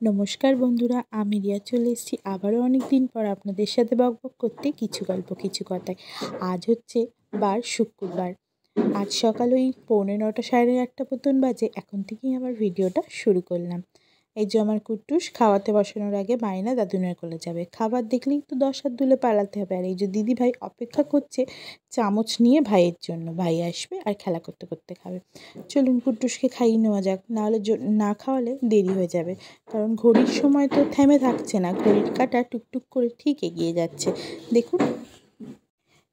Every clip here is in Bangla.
নমস্কার বন্ধুরা, আমি রিয়া চলে এসেছি আবারও অনেক দিন পর আপনাদের সাথে বকবক করতে কিছু গল্প কিছু কথায়। আজ হচ্ছে বার শুক্রবার। আজ সকাল ওই 9:45 8:30 মতন বাজে। এখন থেকেই আমার ভিডিওটা শুরু করলাম। এই যে আমার কুট্টুস খাওয়াতে বসানোর আগে মায়না দাদুনের কোলে যাবে। খাবার দেখলেই তো 10 হাত তুলে পালাতে হবে। আর এই যে দিদি ভাই অপেক্ষা করছে চামচ নিয়ে ভাইয়ের জন্য। ভাই আসবে আর খেলা করতে করতে খাবে। চলুন কুট্টুসকে খাইয়ে নেওয়া যাক, নাহলে না খাওয়ালে দেরি হয়ে যাবে। কারণ ঘড়ির সময় তো থেমে থাকছে না, ঘড়ির কাঁটা টুকটুক করে ঠিক এগিয়ে যাচ্ছে। দেখুন,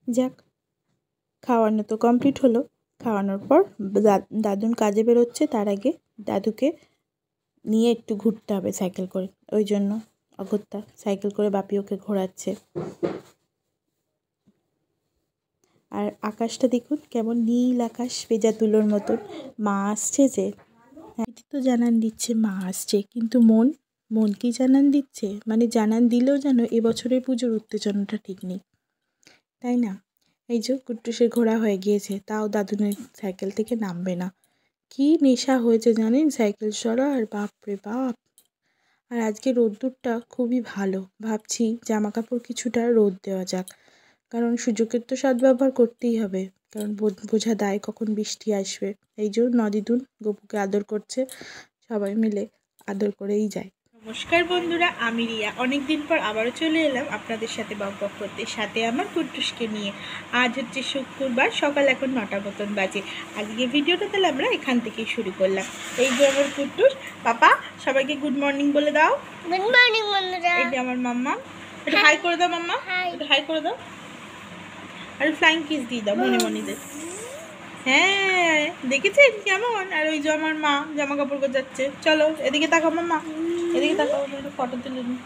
যাক, খাওয়ানো তো কমপ্লিট হলো। খাওয়ানোর পর দাদুন কাজে বেরোচ্ছে, তার আগে দাদুকে নিয়ে একটু ঘুরতে হবে সাইকেল করে। ওই জন্য অগত্যা সাইকেল করে বাপি ওকে ঘোরাচ্ছে। আর আকাশটা দেখুন কেমন নীল আকাশ, ভেজা তুলোর মতন। মা আসছে যে, হ্যাঁ তো জানান দিচ্ছে মা আসছে, কিন্তু মন কি জানান দিচ্ছে? মানে জানান দিলেও যেন এবছরের পুজোর উত্তেজনাটা ঠিক নেই, তাই না? এই যে কুট্টুসের ঘোরা হয়ে গিয়েছে, তাও দাদুনের সাইকেল থেকে নামবে না। কি নেশা হয়েছে জানেন সাইকেল চড়ার, বাপরে বাপ। আর আজকে রোদ্দুরটা খুবই ভালো, ভাবছি জামা কাপড় কিছুটা রোদ দেওয়া যাক। কারণ সুযোগের তো সদ্ব্যবহার করতেই হবে, কারণ বোঝা দায় কখন বৃষ্টি আসবে। এই যে নদিদুন গপুকে আদর করছে, সবাই মিলে আদর করেই যায়। নমস্কার বন্ধুরা, আমি রিয়া। অনেকদিন পর আবারও চলে এলাম আপনাদের সাথে বকবক করতে, সাথে আমার কুট্টুসকে নিয়ে। আজ হচ্ছে শুক্রবার, সকাল এখন 9টা মতন বাজে। আজকে ভিডিওটা তাহলে আমরা এখান থেকেই শুরু করলাম। এই যে আমার কুট্টুস। পাপা সবাইকে গুড মর্নিং বলে দাও। গুড মর্নিং বন্ধুরা। এই যে আমার মাম্মা, একটু হাই করে দাও মাম্মা, একটু হাই করে দাও। আর ফ্লাইং কিস দিয়ে দাও মনে মনে দে। হ্যাঁ, দেখেছেন কেমন? আর ওই যে আমার মা জামা কাপড় গোছাচ্ছে। চলো এদিকে তাকাও মাম্মা, এদিকে তাকাও, একটু ফটো তুলে নিই।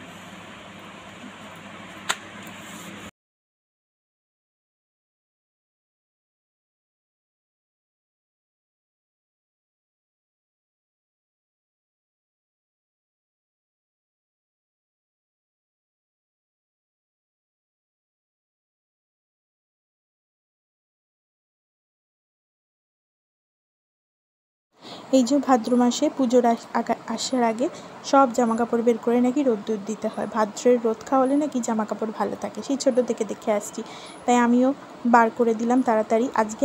এই যে ভাদ্র মাসে পুজোর আসার আগে সব জামা কাপড় বের করে নাকি রোদ্দুর দিতে হয়। ভাদ্রের রোদ খাওয়ালে নাকি জামা কাপড় ভালো থাকে, সেই ছোটো থেকে দেখে আসছি। তাই আমিও বার করে দিলাম তাড়াতাড়ি। আজকে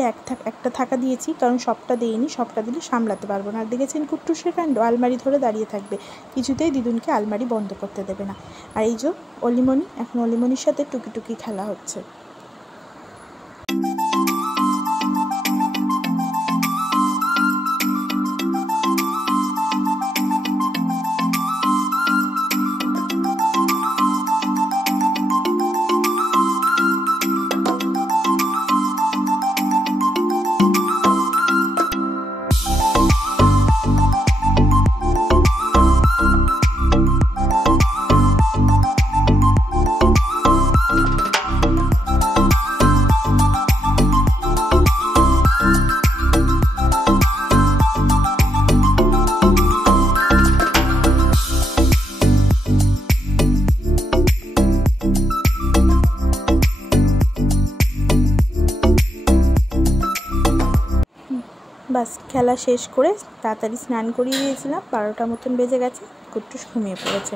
একটা থাকা দিয়েছি, কারণ সবটা দিইনি, সবটা দিলে সামলাতে পারবো না। আর দেখেছেন কুট্টুসের কাণ্ড, আলমারি ধরে দাঁড়িয়ে থাকবে, কিছুতেই দিদুনকে আলমারি বন্ধ করতে দেবে না। আর এই যে অলিমণি, এখন অলিমণির সাথে টুকি টুকি খেলা হচ্ছে। বাস খেলা শেষ করে তাড়াতাড়ি স্নান করিয়ে দিয়েছিলাম। 12টা মতন বেজে গেছে, কুট্টুস ঘুমিয়ে পড়েছে।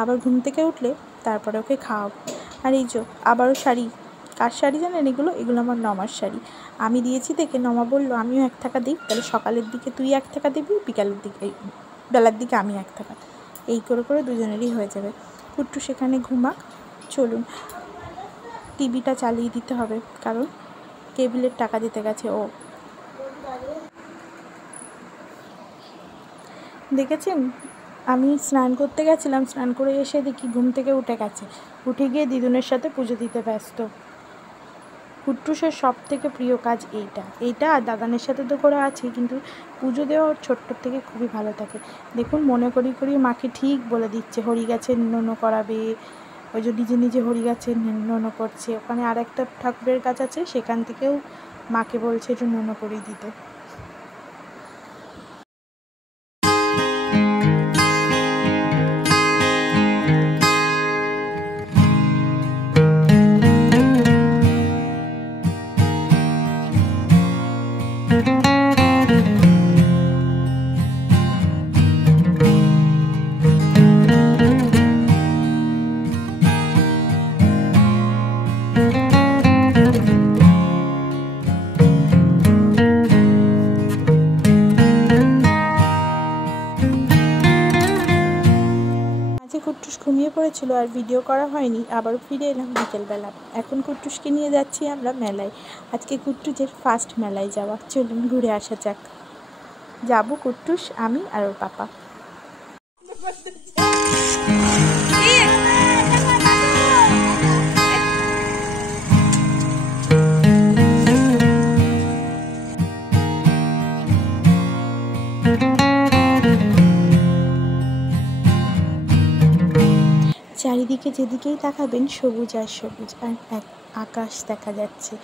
আবার ঘুম থেকে উঠলে তারপরে ওকে খাওয়াবো। আর এই যে আবারও শাড়ি, কার শাড়ি জানেন এগুলো? এগুলো আমার নমার শাড়ি। আমি দিয়েছি দেখে নমা বললো আমিও 1 টাকা দিই, তাহলে সকালের দিকে তুই 1 টাকা দিবি, বিকালের দিকে বেলার দিকে আমি 1 টাকা। এই করে করে দুজনেরই হয়ে যাবে। কুট্টুস সেখানে ঘুমাক। চলুন টিভিটা চালিয়ে দিতে হবে, কারণ কেবিলের টাকা দিতে গেছে ও। দেখেছেন, আমি স্নান করতে গেছিলাম, স্নান করে এসে দেখি ঘুম থেকে উঠে গেছে। উঠে গিয়ে দিদুনের সাথে পুজো দিতে ব্যস্ত। কুট্টুসের সব থেকে প্রিয় কাজ এইটা আর দাদানের সাথে তো করে আছে, কিন্তু পুজো দেওয়া ওর ছোট্টোর থেকে খুবই ভালো থাকে। দেখুন মনে করি মাকে ঠিক বলে দিচ্ছে হরি গাছের নিমন্ত্রণ করাবে। ওই যে নিজে নিজে হরি গাছের নিমন্ত্রণ করছে। ওখানে আর একটা ঠাকুরের গাছ আছে, সেখান থেকেও মাকে বলছে একটু নিমন্ত্রণ করিয়ে দিতে। কুট্টুস ঘুমিয়ে পড়েছিল আর ভিডিও করা হয়নি, আবার ফিরে এলাম বিকেলবেলা। এখন কুট্টুসকে নিয়ে যাচ্ছি আমরা মেলায়। আজকে কুট্টুসের ফার্স্ট মেলায় যাওয়া, চলুন ঘুরে আসা যাক। যাবো কুট্টুস, আমি আর ওর পাপা। চারিদিকে যেদিকেই তাকাবেন সবুজ আর সবুজ, আর এক আকাশ দেখা যাচ্ছে।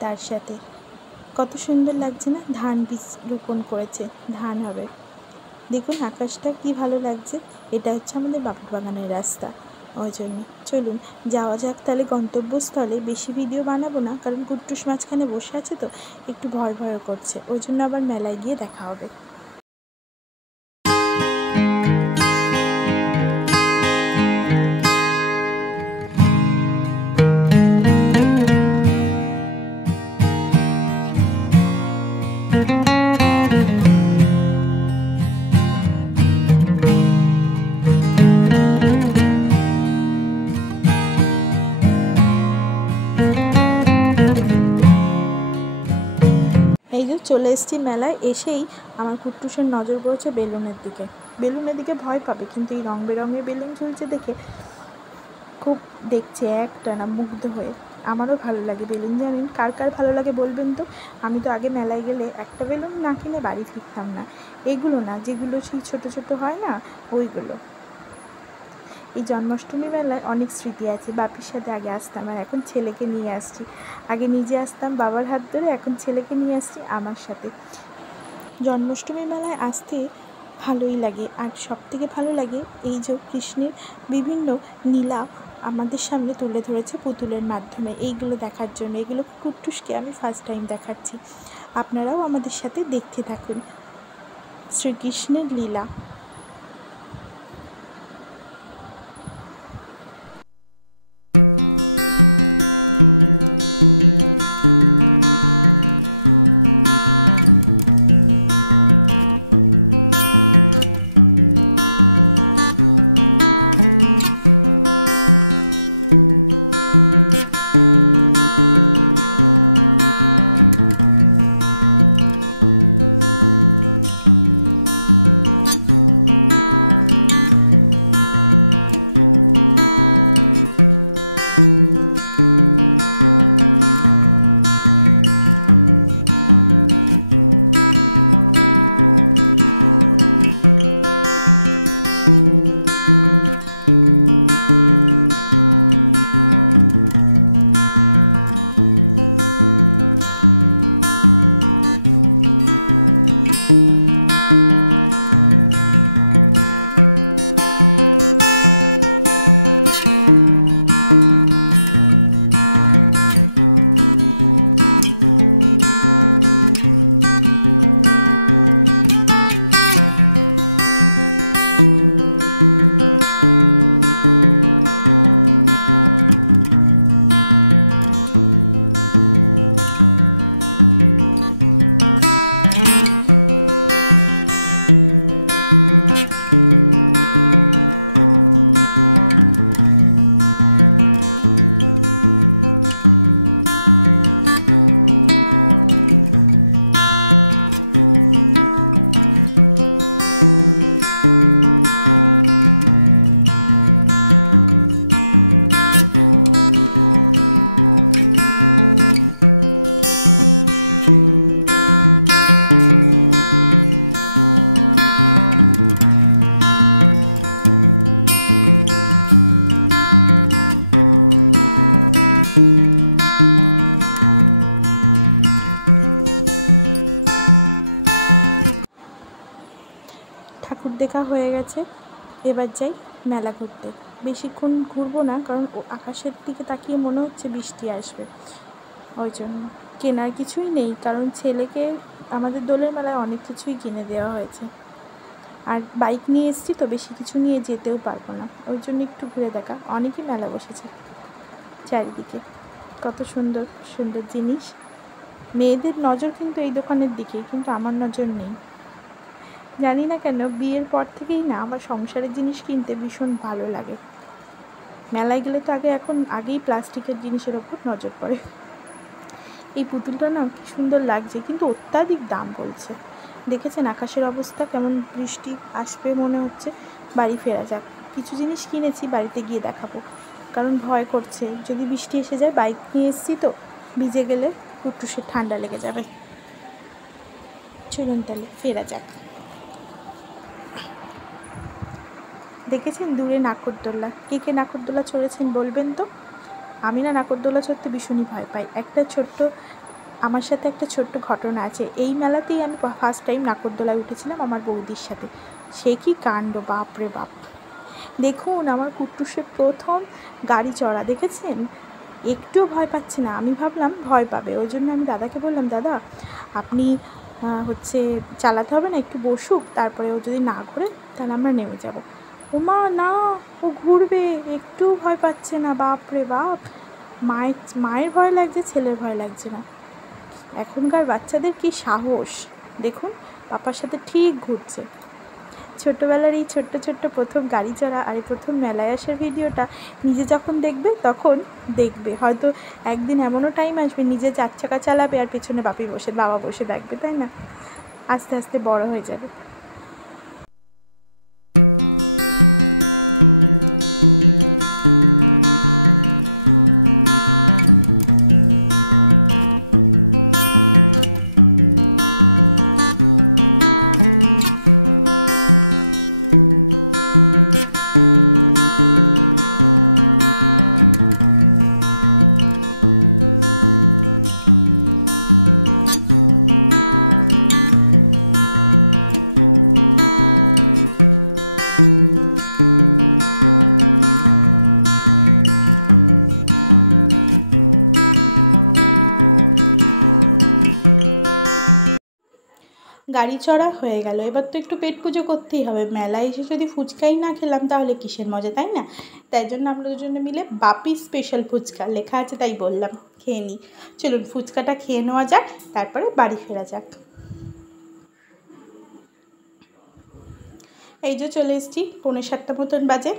তার সাথে কত সুন্দর লাগছে না, ধান বীজ রোপণ করেছে, ধান হবে। দেখুন আকাশটা কি ভালো লাগছে। এটা হচ্ছে আমাদের বাপের বাগানের রাস্তা, ওই জন্য চলুন যাওয়া যাক তাহলে গন্তব্যস্থলে। বেশি ভিডিও বানাবো না, কারণ কুট্টুস মাঝখানে বসে আছে তো একটু ভয় ভয় করছে, ওই জন্য আবার মেলায় গিয়ে দেখা হবে। এই যে চলে এসেছি মেলায়। এসেই আমার কুট্টুসের নজর পড়েছে বেলুনের দিকে। বেলুনের দিকে ভয় পাবে, কিন্তু এই রং বেরঙের বেলুন ঝুলছে দেখে খুব দেখছে একটানা মুগ্ধ হয়ে। আমারও ভালো লাগে বেলুন, জানেন কার কার ভালো লাগে বলবেন তো। আমি তো আগে মেলায় গেলে একটা বেলুন না কিনে বাড়ি ফিরতাম না। এগুলো না, যেগুলো সেই ছোটো ছোটো হয় না, ওইগুলো। এই জন্মাষ্টমী মেলায় অনেক স্মৃতি আছে। বাপির সাথে আগে আসতাম, আর এখন ছেলেকে নিয়ে আসছি। আগে নিজে আসতাম বাবার হাত ধরে, এখন ছেলেকে নিয়ে আসছি আমার সাথে। জন্মাষ্টমী মেলায় আসতে ভালোই লাগে, আর সবথেকে ভালো লাগে এই যে কৃষ্ণের বিভিন্ন লীলা আমাদের সামনে তুলে ধরেছে পুতুলের মাধ্যমে, এইগুলো দেখার জন্য। এগুলো কুট্টুসকে আমি ফার্স্ট টাইম দেখাচ্ছি, আপনারাও আমাদের সাথে দেখতে থাকুন শ্রীকৃষ্ণের লীলা। ঠাকুর দেখা হয়ে গেছে, এবার যাই মেলা ঘুরতে। বেশিক্ষণ ঘুরবো না, কারণ আকাশের দিকে তাকিয়ে মনে হচ্ছে বৃষ্টি আসবে, ওই জন্য। কেনার কিছুই নেই, কারণ ছেলেকে আমাদের দোলের মেলায় অনেক কিছুই কিনে দেওয়া হয়েছে, আর বাইক নিয়ে এসেছি তো বেশি কিছু নিয়ে যেতেও পারবো না, ওই জন্য একটু ঘুরে দেখা। অনেকই মেলা বসেছে চারিদিকে, কত সুন্দর সুন্দর জিনিস। মেয়েদের নজর কিন্তু এই দোকানের দিকেই, কিন্তু আমার নজর নেই। জানি না কেন বিয়ের পর থেকেই না আমার সংসারের জিনিস কিনতে ভীষণ ভালো লাগে। মেলায় গেলে তো আগেই প্লাস্টিকের জিনিসের ওপর নজর পড়ে। এই পুতুলটা না কি সুন্দর লাগছে, কিন্তু অত্যাধিক দাম বলছে। দেখেছেন আকাশের অবস্থা কেমন, বৃষ্টি আসবে মনে হচ্ছে। বাড়ি ফেরা যাক। কিছু জিনিস কিনেছি, বাড়িতে গিয়ে দেখাবো, কারণ ভয় করছে যদি বৃষ্টি এসে যায়। বাইক নিয়ে এসেছি তো, ভিজে গেলে কুট্টুসের ঠান্ডা লেগে যাবে। চলুন তাহলে ফেরা যাক। দেখেছেন দূরে নাগরদোলা, কে নাগরদোলা চড়েছেন বলবেন তো? আমি না নাগরদোলা চড়তে ভীষণই ভয় পাই। আমার সাথে একটা ছোট্ট ঘটনা আছে। এই মেলাতেই আমি ফার্স্ট টাইম নাগরদোলায় উঠেছিলাম আমার বৌদির সাথে। সে কি কাণ্ড, বাপরে বাপ! দেখুন আমার কুট্টুসের প্রথম গাড়ি চড়া, দেখেছেন? একটুও ভয় পাচ্ছে না। আমি ভাবলাম ভয় পাবে, ওই জন্য আমি দাদাকে বললাম, দাদা আপনি চালাতে হবে না, একটু বসুক, তারপরে ও যদি না ঘোরে তাহলে আমরা নেমে যাব। ও মা না, ও ঘুরবে, একটু ভয় পাচ্ছে না। বাপরে বাপ! মায়ের ভয় লাগছে, ছেলের ভয় লাগছে না। এখনকার বাচ্চাদের কি সাহস দেখুন, পাপার সাথে ঠিক ঘুরছে। ছোটোবেলার এই ছোট্ট ছোট্ট প্রথম গাড়ি চড়া আর এই প্রথম মেলায় আসার ভিডিওটা নিজে যখন দেখবে তখন দেখবে হয়তো একদিন এমনও টাইম আসবে নিজে 4 চাকা চালাবে আর পেছনে বাবা বসে দেখবে, তাই না? আস্তে আস্তে বড় হয়ে যাবে। গাড়ি চড়া হয়ে গেল, এবার তো একটু পেট পুজো করতেই হবে। মেলায় এসে যদি ফুচকাই না খেলাম তাহলে কিসের মজা, তাই না? তাই জন্য আমরা দুজনে মিলে বাপি স্পেশাল ফুচকা লেখা আছে তাই বললাম খেয়ে নিই। চলুন ফুচকাটা খেয়ে নেওয়া যাক, তারপরে বাড়ি ফেরা যাক। এই যে চলে এসেছি, 6:45 মতন বাজে।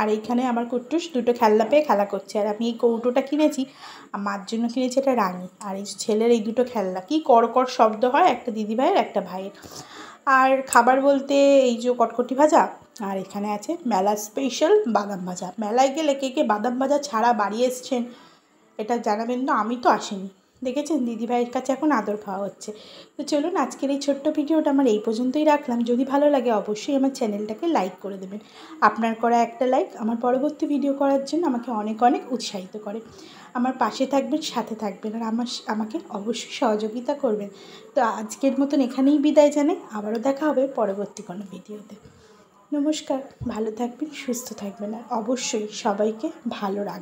আর এইখানে আমার কুট্টুস দুটো খেলনা পেয়ে খেলা করছে। আর আমি এই কৌটোটা কিনেছি, মার জন্য কিনেছি এটা রানী। আর এই ছেলের এই দুটো খেলনা কি কড়কড় শব্দ হয়, একটা দিদিভাইয়ের একটা ভাইয়ের। আর খাবার বলতে এই যে কটকটি ভাজা, আর এখানে আছে মেলা স্পেশাল বাদাম ভাজা। মেলায় গেলে কে বাদাম ভাজা ছাড়া বাড়ি এসছেন এটা জানাবেন তো। আমি তো আসিনি। দেখেছেন দিদিভাইয়ের কাছে এখন আদর খাওয়া হচ্ছে। তো চলুন আজকের এই ছোট্ট ভিডিওটা আমার এই পর্যন্তই রাখলাম। যদি ভালো লাগে অবশ্যই আমার চ্যানেলটাকে লাইক করে দেবেন। আপনার করা একটা লাইক আমার পরবর্তী ভিডিও করার জন্য আমাকে অনেক অনেক উৎসাহিত করে। আমার পাশে থাকবেন, সাথে থাকবেন, আর আমাকে অবশ্যই সহযোগিতা করবেন। তো আজকের মতন এখানেই বিদায় জানাই। আবারও দেখা হবে পরবর্তী কোনো ভিডিওতে। নমস্কার, ভালো থাকবেন, সুস্থ থাকবেন, আর অবশ্যই সবাইকে ভালো রাখবেন।